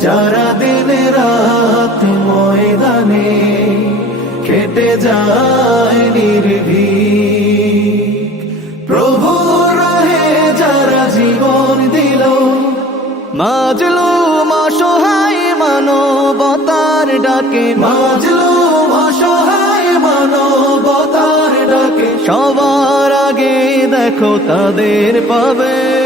যারা দিনে রাত ময়দানে কেটে যায় নির্ভীক, প্রভু রাহে যারা জীবন দিল। মাজলু অসহায় মানবতার ডাকে। মাজলু অসহায় মানবতার ডাকে। সবার আগে দেখো তাদের পাবে।